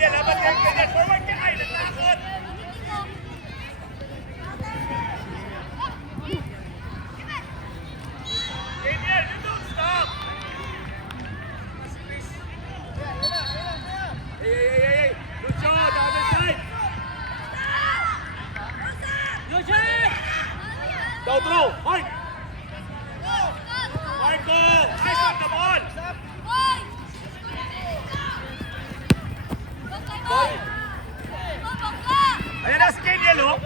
Kenya, laban kayo, Kenya. Forward ka kayo, natakot. Kenya, you don't stop. Hey. Lucho, the other side. Lucho! Go through, Mark. Marco, eyes on the ball. Ayan na si Kenya, lo.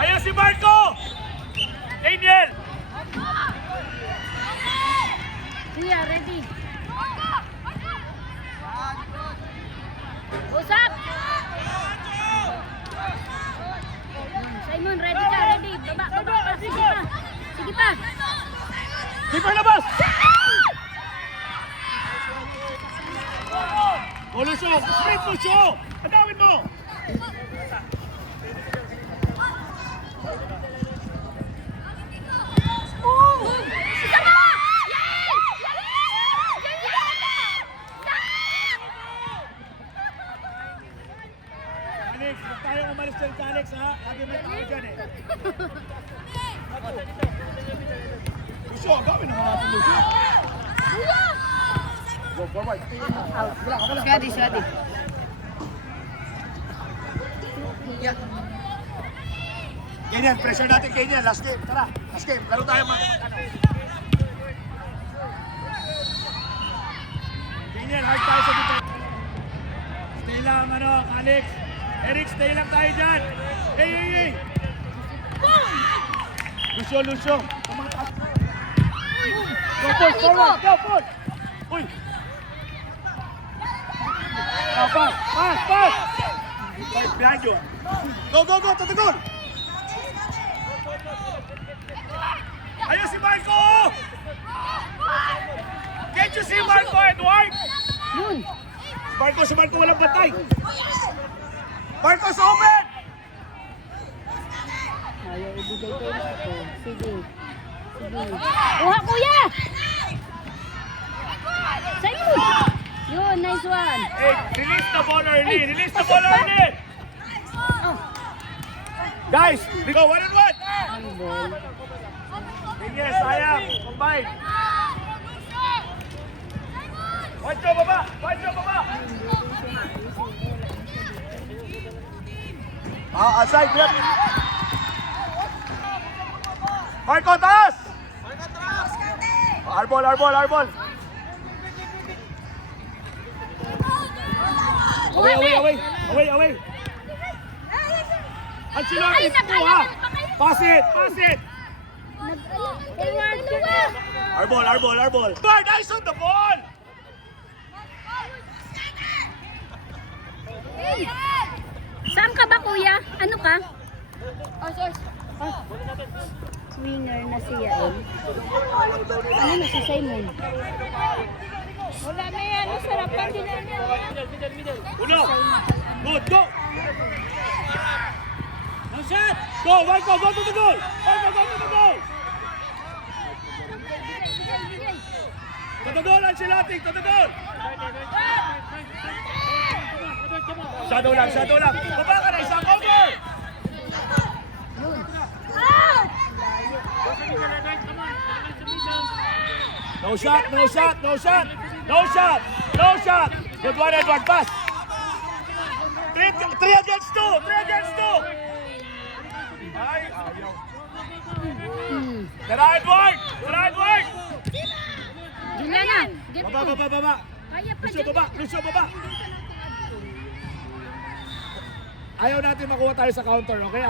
Ayan si Marco. Daniel. Kuya, ready. Usap. Simon, ready ka, ready. Baba pa. Sige pa. Keeper labas. O, Lucio, straight Lucio. Adawin mo. Alex, huwag tayong umalis dyan sa Alex, ha? Lagi may tao dyan, eh. Lucio, gawin naman natin, Lucio. Go forward. Shadi. Kenyan, pressure natin Kenyan. Last game, tara. Last game, laro tayo mga Kenyan, hard tayo sa dito. Stay lang, Alex. Eric, stay lang tayo dyan. Hey. Lucio. Go, forward. Uy. Pass. Behind you. Go, to the goal. Ayun si Marco! Can't you see Marco, Edward? Si Marco walang batay. Marco's open! Ayaw ibigay ko na ito. Sige. Kuha, kuya! Simon! Yun, nice one. Hey, release the ball early. Guys, we go 1-on-1. Yes, sayang. Combine. Pancho, baba. Aside, grab. Marco, taas. Arbol. Away. Ancelotti, ha? Pass it. Arbol. Guard, eyes on the ball. Saan ka ba, kuya? Ano ka? Swinger na siya eh. Ano na si Simon? Wala na yan. Sarapan din na niya. Uno. Good, go. No shot. Go to the goal. To the goal, Ancelotti, to the goal. Shadow lang. Baba ka na, isang over. No shot. Good one, Edward, pass. 3 against 2. Ay, ayaw. Tara, Edward. Juliana, get Baba. Kaya pa, Lucio, baba. Ayaw natin makuha tayo sa counter, okay?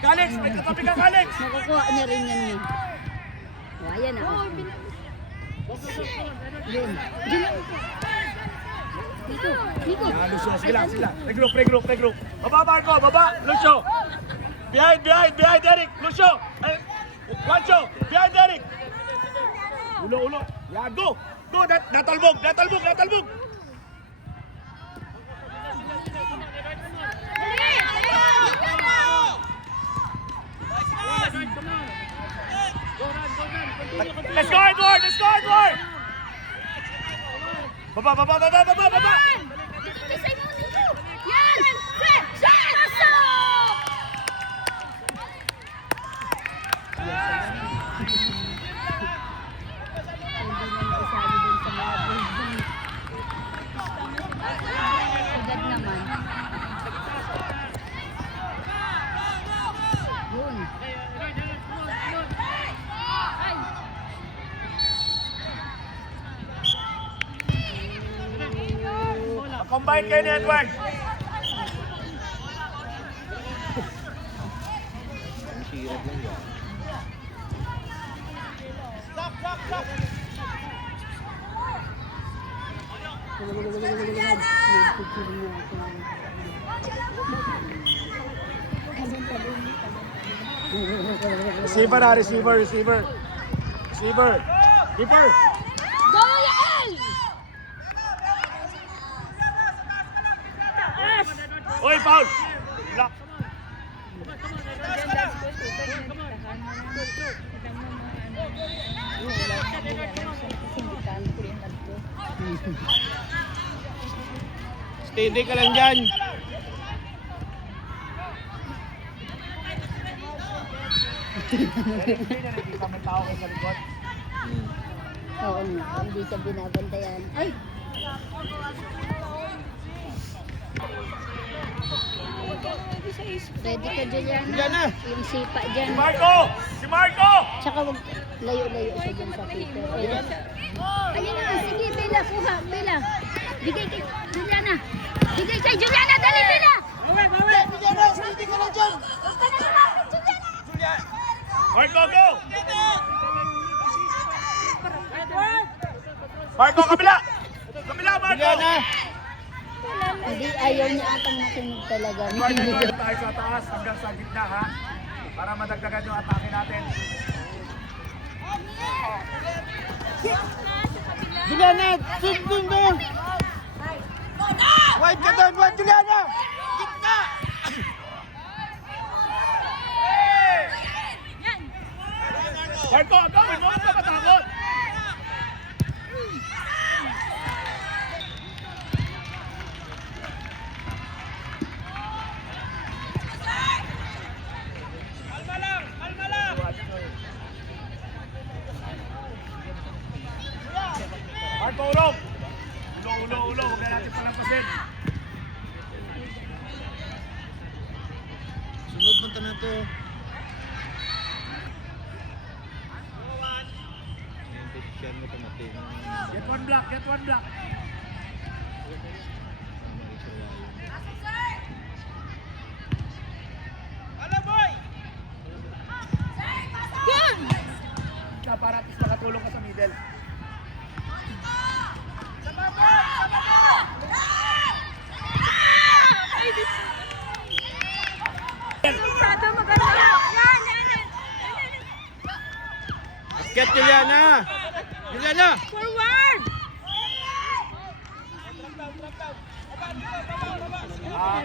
Kalex, may katabi ka, Kalex. Makukuha na rin yan eh. O, ayan na. Yun. Nico. Yan, Lucio, sila. Regroup. Baba, Marco, Lucio. Behind, Eric. Lucio. Juancho, behind Eric. Ulo. Yan, go. Natalbog. Let's go, Edward! Baba, baba, baba, baba, baba! Dito kay Simon dito. Yan! Set! Set! Pasok! Hindi na naisabi dun sa mga building. Agad naman. Yun. Ay! Combine kayo ni Edward. Receiver na, receiver, receiver. Receiver. Keeper. Go, Yael! Taas! Oy, foul. Lock. Steady ka lang dyan. Nakikita may tao kayo sa likod. Oo nga, hindi siya binabantayan. Ay! Ready ka, Juliana? Juliana! Yung sipa dyan. Si Marco! Si Marco! Tsaka wag layo-layo siya dyan sa Peter. Ayun. Ayun na, sige, Bella, kuha, Bella. Bigay kay Juliana. Bigay kay Juliana, dali, Bella! Juliana, steady ka na dyan! Huwag ka na lumapit, Juliana! Marco, go! Marco, kabila! Kabila, Marco! Juliana! Hindi, ayaw niya atang nakinig talaga. Marco, tayo sa taas hanggang sa gitna, ha? Para madagdagan yung atake natin. Juliana! Sundin mo! Wide ka doon! Wide, Juliana! Gitna! Marco, go! Huwag ka matakot! Marco, ulong! Ulo. Huwag na natin palampasin. Sunod punta na to. Get one block, get one block. Para at least makatulong ka sa middle. Get Juliana! Juliana! Forward!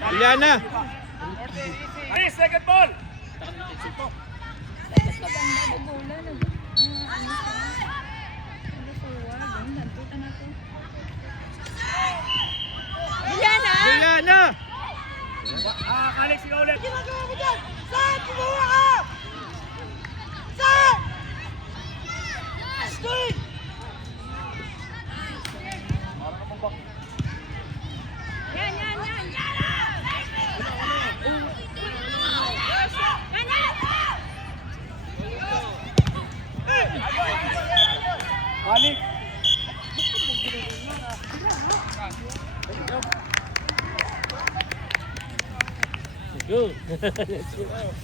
Juliana! Aris, second ball! Juliana! Juliana! Alex, ikaw ulit. Ginagawa mo dyan! Saan? Kumuha ka! Saan? Stay! Yan! Alex! Go!